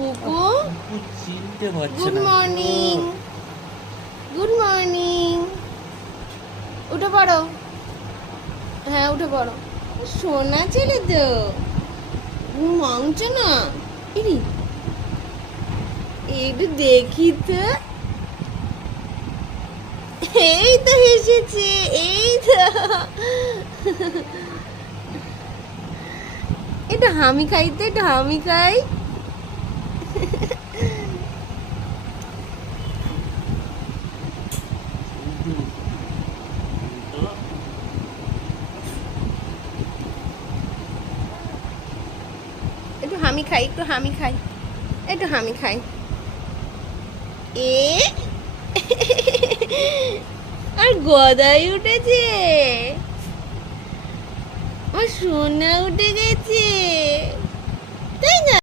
পুকু চিনতে পারছে গুড না। Morning, good morning. উঠে পড়ো, হ্যাঁ উঠে পড়ো। সোনা ছেলে তো ঘুমাংছ না। ইরি একটু দেখি তো। এই তো এসেছে, এই তো। একটু হামি খাই তো, একটু হামি খাই। একটু হামি খাই, একটু হামি খাই, একটু হামি খাই। এ আর গদাই উঠেছে, আমার সোনা উঠে গেছে, তাই না?